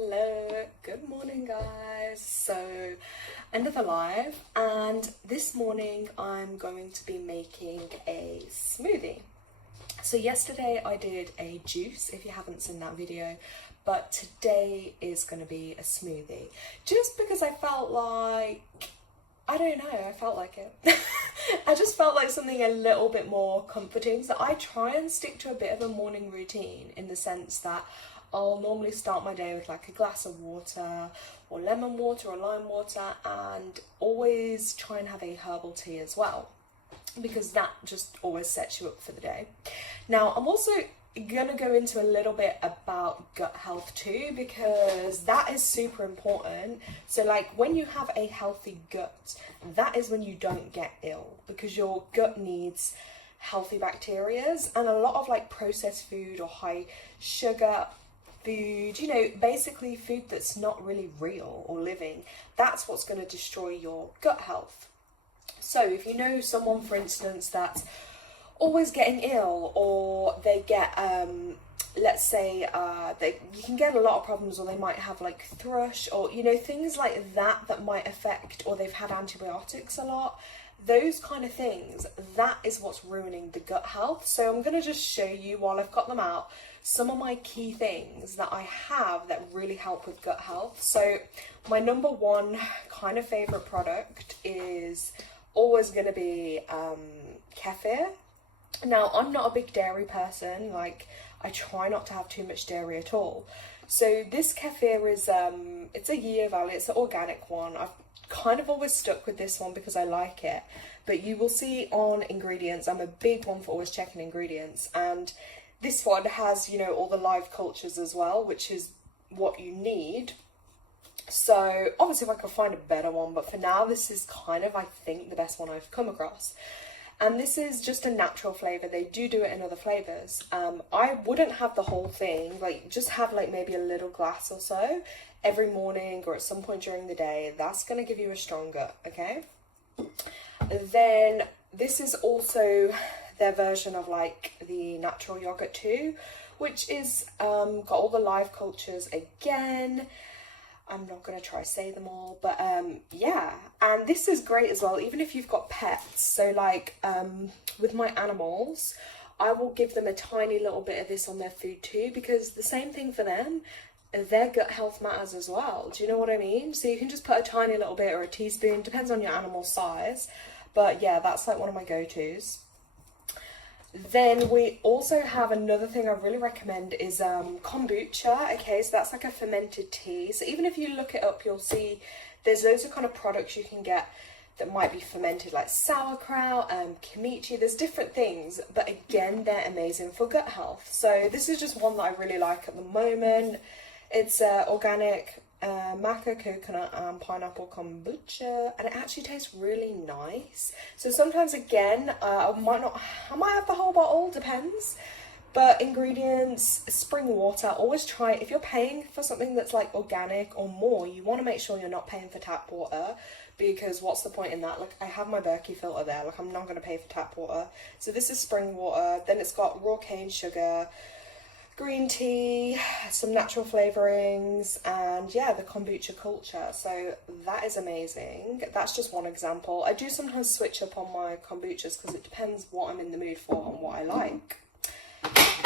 Hello, good morning guys. So another live, and this morning I'm going to be making a smoothie. So yesterday I did a juice, if you haven't seen that video, but today is going to be a smoothie, just because I felt like, I felt like it. I just felt like something a little bit more comforting. So I try and stick to a bit of a morning routine, in the sense that I'll normally start my day with like a glass of water or lemon water or lime water, and always try and have a herbal tea as well, because that just always sets you up for the day. Now I'm also gonna go into a little bit about gut health too, because that is super important. So like when you have a healthy gut, that is when you don't get ill, because your gut needs healthy bacterias, and a lot of like processed food or high sugar food, basically food that's not really real or living, that's what's going to destroy your gut health. So if you know someone, for instance, that's always getting ill, or they get let's say you can get a lot of problems, or they might have like thrush, or things like that might affect, or they've had antibiotics a lot, those kind of things, that is what's ruining the gut health. So I'm going to just show you, while I've got them out, some of my key things that I have that really help with gut health. So my number one kind of favorite product is always going to be kefir. Now I'm not a big dairy person, like I try not to have too much dairy at all. So this kefir is it's a Year Valley, it's an organic one. I've kind of always stuck with this one because I like it, but you will see on ingredients, I'm a big one for always checking ingredients, and this one has all the live cultures as well, which is what you need. So obviously if I could find a better one, but for now this is kind of, I think, the best one I've come across. And this is just a natural flavour. They do it in other flavours. I wouldn't have the whole thing, like just have like maybe a little glass or so every morning or at some point during the day. That's going to give you a strong gut, okay? Then this is also their version of like the natural yogurt too, which is got all the live cultures again. I'm not going to try say them all, but yeah, and this is great as well, even if you've got pets. So like with my animals, I will give them a tiny little bit of this on their food too, because the same thing for them, their gut health matters as well. Do you know what I mean? So you can just put a tiny little bit or a teaspoon, depends on your animal size, but yeah, that's like one of my go-tos. Then we also have another thing I really recommend is kombucha. Okay, so that's like a fermented tea. So even if you look it up, you'll see there's loads of kind of products you can get that might be fermented, like sauerkraut, kimchi. There's different things, but again, they're amazing for gut health. So this is just one that I really like at the moment. It's organic maca, coconut and pineapple kombucha, and it actually tastes really nice. So sometimes again, I might have the whole bottle, depends. But ingredients, spring water, always try, if you're paying for something that's like organic or more, you want to make sure you're not paying for tap water, because what's the point in that? Like I have my Berkey filter there, like I'm not going to pay for tap water. So this is spring water, then it's got raw cane sugar, green tea, some natural flavorings, and yeah, the kombucha culture. So that is amazing. That's just one example. I do sometimes switch up on my kombuchas because it depends what I'm in the mood for and what I like.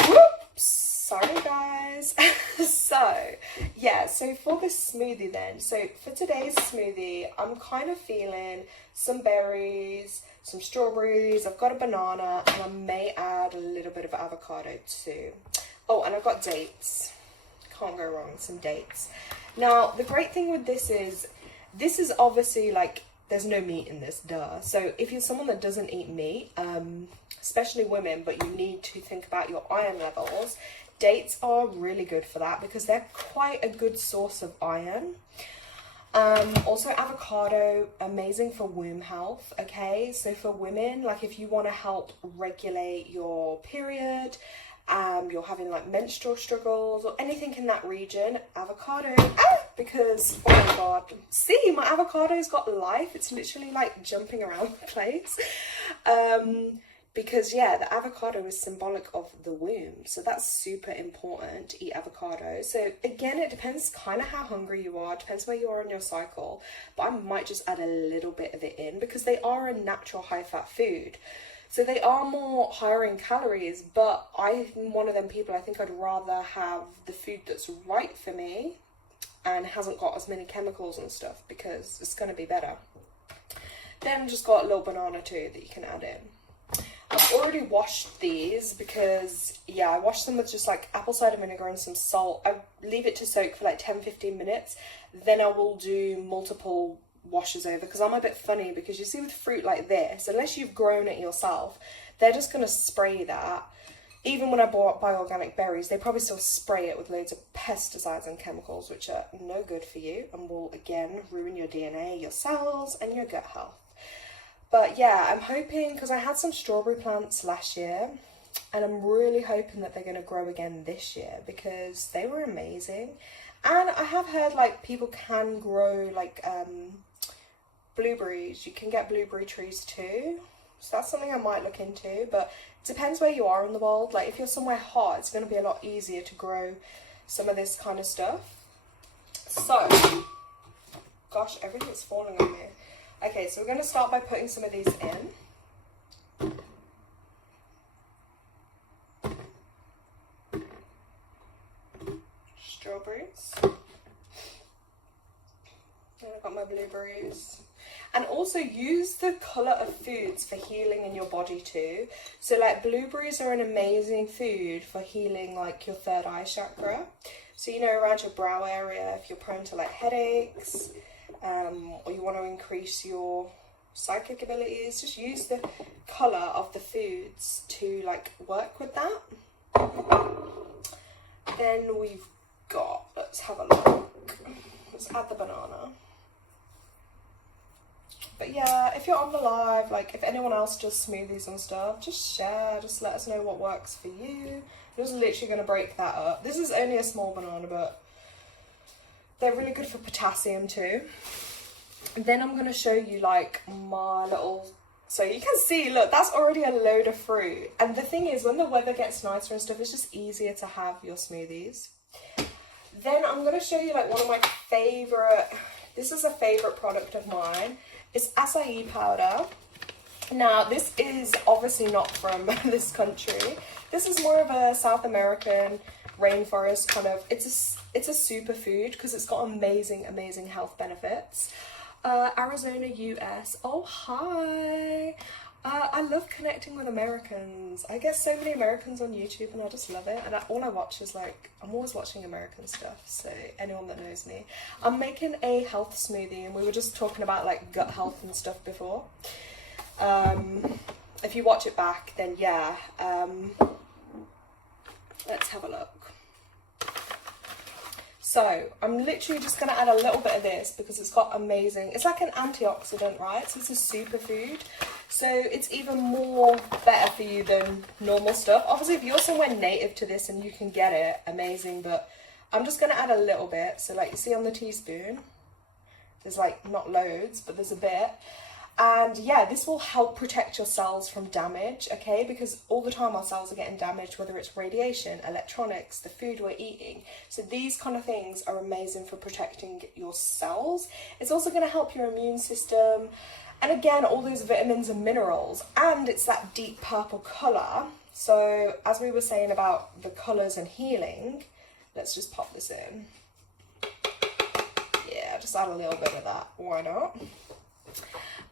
Whoops, sorry guys. So yeah, so for this smoothie then, so for today's smoothie, I'm kind of feeling some berries, some strawberries, I've got a banana, and I may add a little bit of avocado too. Oh, and I've got dates. Can't go wrong with some dates. Now, the great thing with this is obviously like, there's no meat in this, duh. So if you're someone that doesn't eat meat, especially women, but you need to think about your iron levels, dates are really good for that, because they're quite a good source of iron. Also avocado, amazing for womb health, okay? So for women, like if you want to help regulate your period, you're having like menstrual struggles or anything in that region, avocado, because oh my god, see, my avocado's got life, it's literally like jumping around the place. because yeah, the avocado is symbolic of the womb, so that's super important to eat avocado. So again, it depends kind of how hungry you are, depends where you are in your cycle, but I might just add a little bit of it in because they are a natural high fat food. So they are more higher in calories, but I'm one of them people, I think I'd rather have the food that's right for me and hasn't got as many chemicals and stuff because it's going to be better. Then just got a little banana too that you can add in. I've already washed these because, yeah, I washed them with just like apple cider vinegar and some salt. I leave it to soak for like 10-15 minutes. Then I will do multiple washes over because I'm a bit funny because you see with fruit like this, unless you've grown it yourself, they're just going to spray that. Even when I buy organic berries, they probably still spray it with loads of pesticides and chemicals, which are no good for you and will again ruin your DNA, your cells and your gut health. But yeah, I'm hoping, because I had some strawberry plants last year and I'm really hoping that they're going to grow again this year because they were amazing. And I have heard like people can grow like blueberries. You can get blueberry trees too. So that's something I might look into, but it depends where you are in the world. Like if you're somewhere hot, it's going to be a lot easier to grow some of this kind of stuff. So, gosh, everything's falling on me. Okay, so we're going to start by putting some of these in. Strawberries. Then I've got my blueberries. And also use the colour of foods for healing in your body too. So like blueberries are an amazing food for healing like your third eye chakra. So you know, around your brow area, if you're prone to like headaches, or you want to increase your psychic abilities, just use the colour of the foods to like work with that. Then we've got, let's have a look, let's add the banana. But yeah, if you're on the live, like if anyone else does smoothies and stuff, just share, just let us know what works for you. I'm just literally going to break that up. This is only a small banana, but they're really good for potassium too. And then I'm going to show you like my little, so you can see, look, that's already a load of fruit. And the thing is, when the weather gets nicer and stuff, it's just easier to have your smoothies. Then I'm going to show you like one of my favourite, this is a favourite product of mine. It's açai powder. Now, this is obviously not from this country. This is more of a South American rainforest kind of, it's a superfood because it's got amazing health benefits. Arizona, US. Oh, hi. I love connecting with Americans. I get so many Americans on YouTube and I just love it. And all I watch is like, I'm always watching American stuff. So anyone that knows me. I'm making a health smoothie and we were just talking about like gut health and stuff before. If you watch it back, then yeah. Let's have a look. So I'm literally just going to add a little bit of this because it's got amazing, it's like an antioxidant, right? So it's a superfood. So it's even more better for you than normal stuff. Obviously, if you're somewhere native to this and you can get it, amazing. But I'm just going to add a little bit. So like you see on the teaspoon, there's like not loads, but there's a bit. And yeah, this will help protect your cells from damage, okay? Because all the time our cells are getting damaged, whether it's radiation, electronics, the food we're eating. So these kind of things are amazing for protecting your cells. It's also going to help your immune system. And again, all those vitamins and minerals. And it's that deep purple colour. So as we were saying about the colours and healing, let's just pop this in. Yeah, just add a little bit of that. Why not?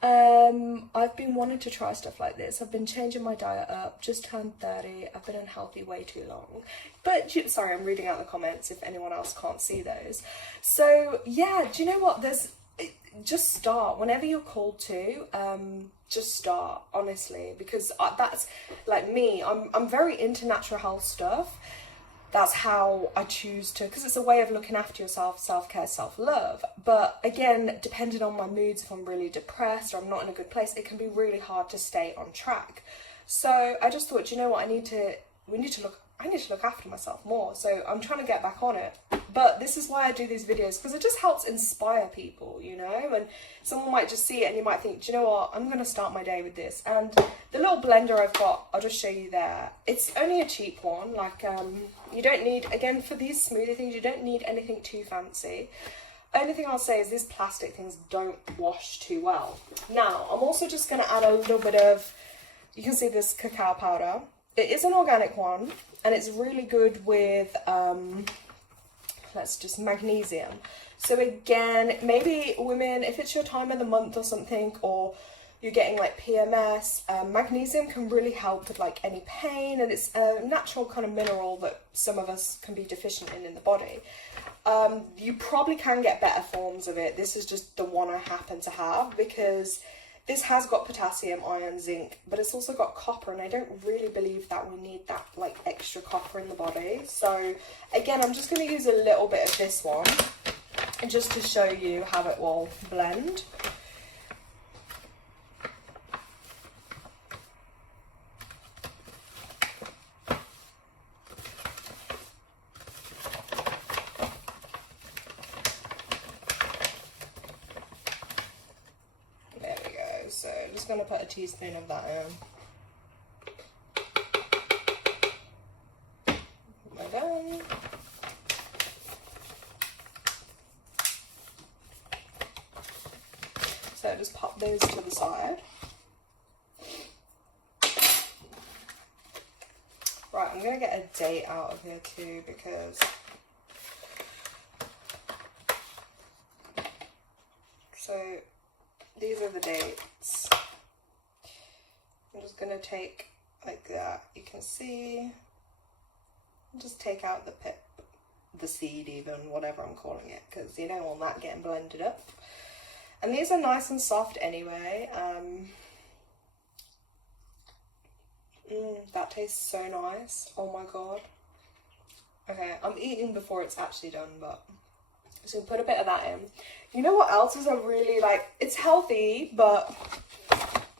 I've been wanting to try stuff like this. I've been changing my diet up, just turned 30. I've been unhealthy way too long. But, sorry, I'm reading out the comments if anyone else can't see those. So, yeah, do you know what? Just start. Whenever you're called to, just start, honestly. Because that's, like me, I'm very into natural health stuff. That's how I choose to, because it's a way of looking after yourself, self-care, self-love. But again, depending on my moods, if I'm really depressed or I'm not in a good place, it can be really hard to stay on track. So I just thought, you know what, we need to look I need to look after myself more. So I'm trying to get back on it. But this is why I do these videos, because it just helps inspire people, you know, and someone might just see it and you might think, do you know what, I'm going to start my day with this. And the little blender I've got, I'll just show you there. It's only a cheap one. Like, you don't need, again, for these smoothie things, you don't need anything too fancy. Only thing I'll say is these plastic things don't wash too well. Now, I'm also just going to add a little bit of, you can see this cacao powder. It is an organic one, and it's really good with, let's just magnesium. So again, maybe women, if it's your time of the month or something, or you're getting like PMS, magnesium can really help with like any pain, and it's a natural kind of mineral that some of us can be deficient in the body. You probably can get better forms of it. This is just the one I happen to have, because this has got potassium, iron, zinc, but it's also got copper, and I don't really believe that we need that like extra copper in the body. So again, I'm just going to use a little bit of this one just to show you how it will blend. So I'm just going to put a teaspoon of that in. Am I done? So just pop those to the side. Right, I'm going to get a date out of here too, because so these are the dates. I'm just going to take like that. You can see, just take out the pip, the seed even, whatever I'm calling it, because you don't want that getting blended up. And these are nice and soft anyway. That tastes so nice. Oh my god. Okay, I'm eating before it's actually done, but so put a bit of that in. You know what else is a really, like, it's healthy, but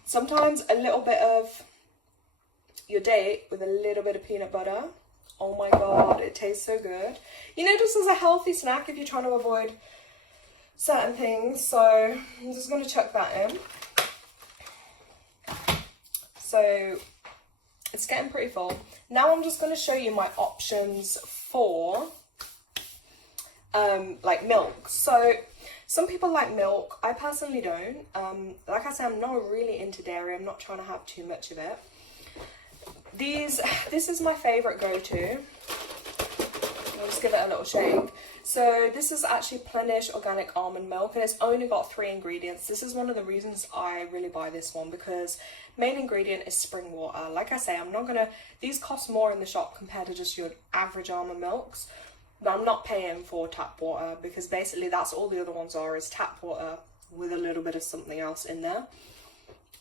sometimes a little bit of your date with a little bit of peanut butter. Oh my god, it tastes so good. You know, just as a healthy snack if you're trying to avoid certain things. So I'm just going to chuck that in. So it's getting pretty full. Now I'm just going to show you my options for like milk. So some people like milk. I personally don't. Like I said, I'm not really into dairy. I'm not trying to have too much of it. This is my favorite go-to. I'll just give it a little shake. So this is actually Plenish organic almond milk, and it's only got 3 ingredients. This is one of the reasons I really buy this one, because main ingredient is spring water. Like I say, I'm not gonna, these cost more in the shop compared to just your average almond milks, but I'm not paying for tap water, because basically that's all the other ones are, is tap water with a little bit of something else in there.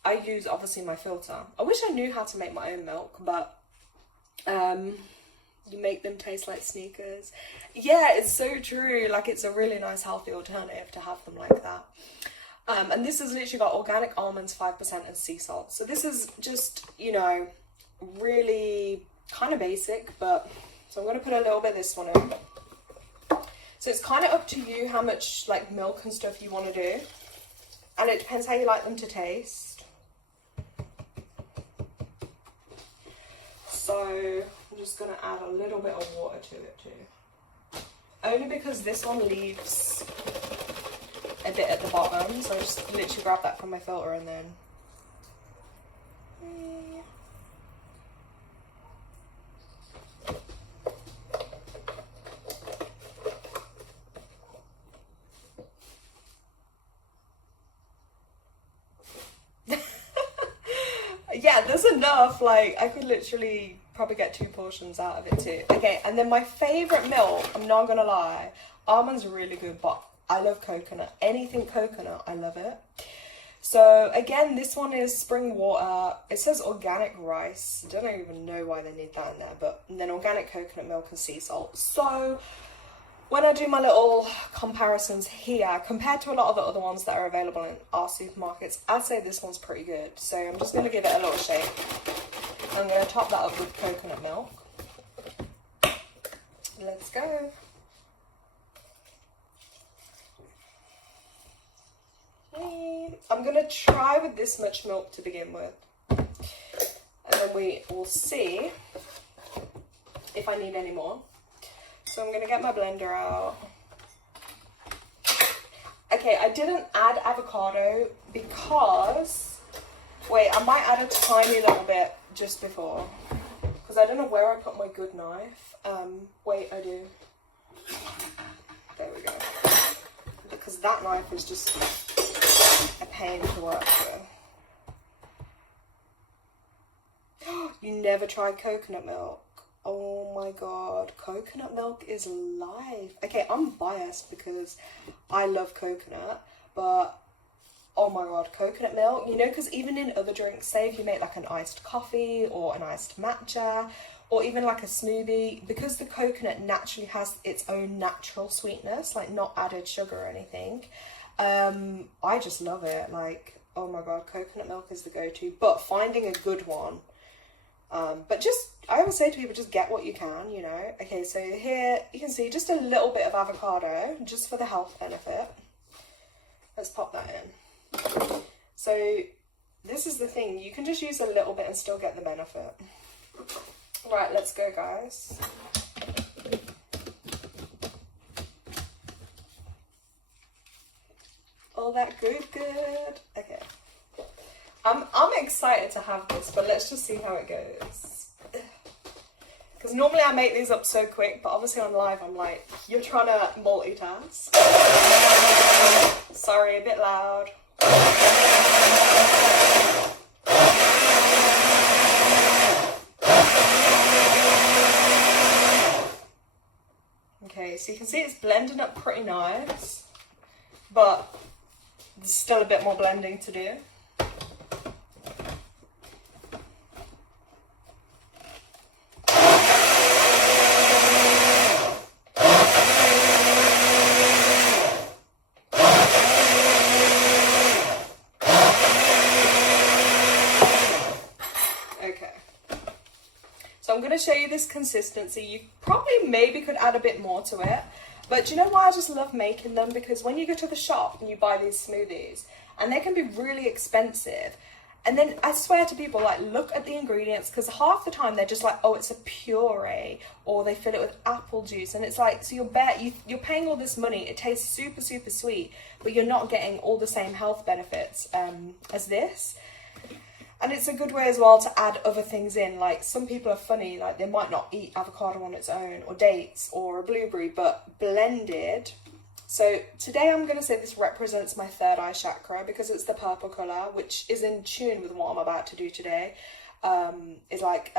I use obviously my filter. I wish I knew how to make my own milk, but you make them taste like sneakers. Yeah, it's so true. Like, it's a really nice healthy alternative to have them like that. And this has literally got organic almonds, 5%, and sea salt. So this is just, you know, really kind of basic, but so I'm going to put a little bit of this one in. So it's kind of up to you how much like milk and stuff you want to do, and it depends how you like them to taste. So I'm just going to add a little bit of water to it too. Only because this one leaves a bit at the bottom. So I just literally grab that from my filter and then... Yeah, there's enough. Like, I could literally probably get 2 portions out of it too. Okay, and then my favorite milk, I'm not gonna lie, almonds are really good, but I love coconut. Anything coconut, I love it. So again, this one is spring water. It says organic rice. I don't even know why they need that in there, but and then organic coconut milk and sea salt. So when I do my little comparisons here, compared to a lot of the other ones that are available in our supermarkets, I'd say this one's pretty good. So I'm just going to give it a little shake. I'm going to top that up with coconut milk. let's go. I'm gonna try with this much milk to begin with, and then we will see if I need any more. So I'm gonna get my blender out. Okay, I didn't add avocado because, wait, I might add a tiny little bit just before, because I don't know where I put my good knife. Wait, I do. There we go. Because that knife is just a pain to work with. You never tried coconut milk? Oh my god, coconut milk is life. Okay, I'm biased because I love coconut, but oh my god, coconut milk, you know, because even in other drinks, say if you make like an iced coffee or an iced matcha or even like a smoothie, because the coconut naturally has its own natural sweetness, like not added sugar or anything, I just love it. Like, oh my god, coconut milk is the go-to, but finding a good one, but just, I always say to people, just get what you can, you know. Okay, so here you can see just a little bit of avocado, just for the health benefit. Let's pop that in. So this is the thing, you can just use a little bit and still get the benefit. Right, let's go, guys. All that good. Okay. I'm excited to have this, but let's just see how it goes. Because normally I make these up so quick, but obviously on live I'm like, you're trying to multitask. Sorry, a bit loud. Okay, so you can see it's blending up pretty nice, but there's still a bit more blending to do. So I'm going to show you this consistency. You probably maybe could add a bit more to it. But do you know why I just love making them? Because when you go to the shop and you buy these smoothies, and they can be really expensive. And then I swear to people, like, look at the ingredients, because half the time they're just like, oh, it's a puree, or they fill it with apple juice. And it's like, so you're paying all this money. It tastes super, super sweet, but you're not getting all the same health benefits as this. And it's a good way as well to add other things in. Like, some people are funny, like they might not eat avocado on its own, or dates, or a blueberry, but blended. So today I'm going to say this represents my third eye chakra, because it's the purple colour, which is in tune with what I'm about to do today. Is like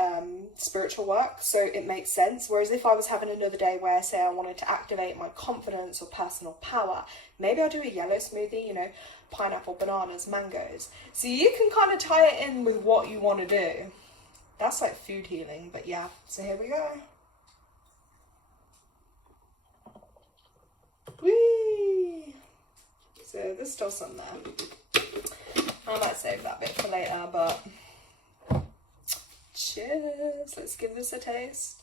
spiritual work, so it makes sense. Whereas if I was having another day where, say, I wanted to activate my confidence or personal power, maybe I'll do a yellow smoothie, you know, pineapple, bananas, mangoes. So you can kind of tie it in with what you want to do. That's like food healing, but yeah. So here we go. Whee! So there's still some there. I might save that bit for later, but cheers. Let's give this a taste.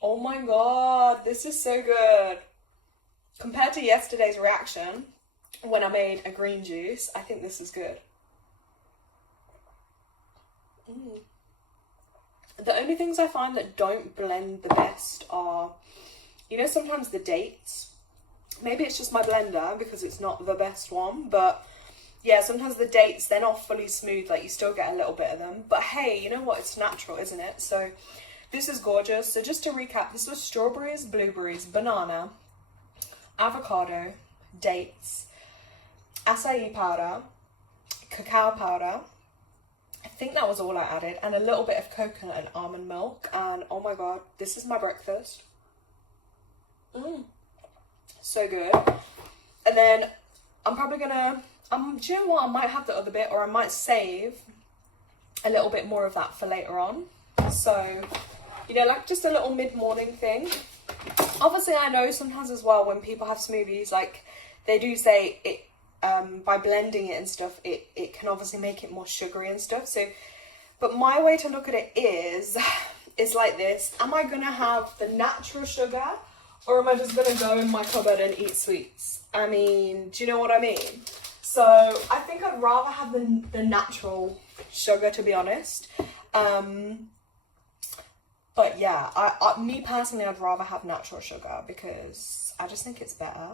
Oh my god, this is so good. Compared to yesterday's reaction, when I made a green juice, I think this is good. The only things I find that don't blend the best are, you know, sometimes the dates. Maybe it's just my blender because it's not the best one, but yeah, sometimes the dates, they're not fully smooth, like you still get a little bit of them. But hey, you know what? It's natural, isn't it? So this is gorgeous. So just to recap, this was strawberries, blueberries, banana, avocado, dates, açai powder, cacao powder. I think that was all I added, and a little bit of coconut and almond milk. And oh my god, this is my breakfast. So good. And then I'm probably gonna, do you know what, I might have the other bit, or I might save a little bit more of that for later on. So, you know, like just a little mid-morning thing. Obviously, I know sometimes as well when people have smoothies, like they do say it, by blending it and stuff, it can obviously make it more sugary and stuff. So, but my way to look at it is, is like this. Am I gonna have the natural sugar, or am I just gonna go in my cupboard and eat sweets? I mean, do you know what I mean? So I think I'd rather have the natural sugar, to be honest. But yeah, me personally, I'd rather have natural sugar because I just think it's better.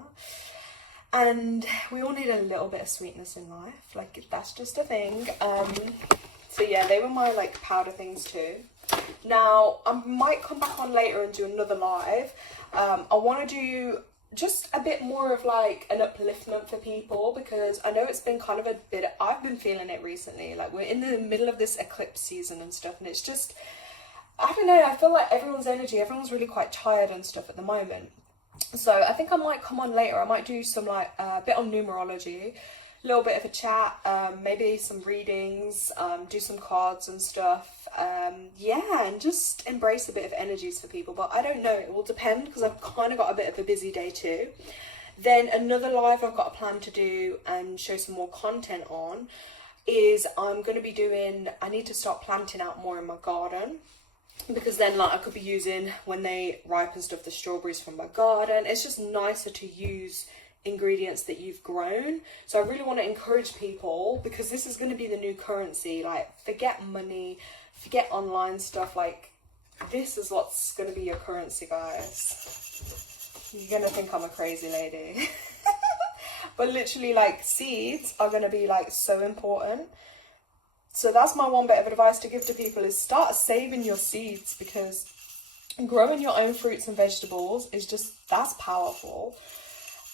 And we all need a little bit of sweetness in life. Like, that's just a thing. So yeah, they were my like powder things too. Now, I might come back on later and do another live. I want to do just a bit more of like an upliftment for people, because I know it's been kind of a bit, I've been feeling it recently. Like, we're in the middle of this eclipse season and stuff, and it's just, I don't know, I feel like everyone's really quite tired and stuff at the moment. So I think I might come on later. I might do some like a bit on numerology, a little bit of a chat, maybe some readings, do some cards and stuff. Yeah, and just embrace a bit of energies for people. But I don't know, it will depend, because I've kind of got a bit of a busy day too. Then another live I've got a plan to do and show some more content on is I'm going to be doing, I need to start planting out more in my garden. Because then, like, I could be using, when they ripen stuff, the strawberries from my garden. It's just nicer to use ingredients that you've grown. So I really want to encourage people, because this is going to be the new currency. Like, forget money, forget online stuff. Like, this is what's going to be your currency, guys. You're going to think I'm a crazy lady. But literally, like, seeds are going to be, like, so important. So that's my one bit of advice to give to people, is start saving your seeds, because growing your own fruits and vegetables is just, that's powerful.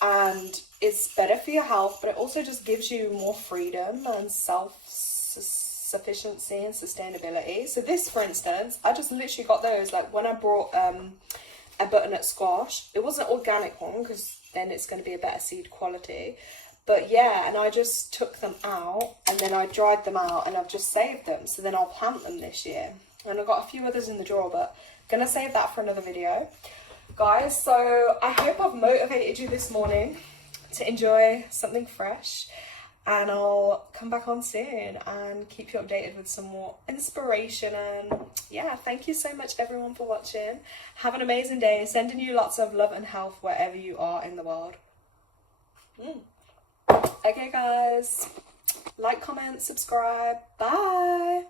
And it's better for your health, but it also just gives you more freedom and self-sufficiency and sustainability. So this, for instance, I just literally got those, like when I brought a butternut squash. It wasn't an organic one, because then it's going to be a better seed quality. But yeah, and I just took them out and then I dried them out and I've just saved them. So then I'll plant them this year. And I've got a few others in the drawer, but I'm going to save that for another video. Guys, so I hope I've motivated you this morning to enjoy something fresh. And I'll come back on soon and keep you updated with some more inspiration. And yeah, thank you so much everyone for watching. Have an amazing day. Sending you lots of love and health wherever you are in the world. Okay guys, like, comment, subscribe, bye.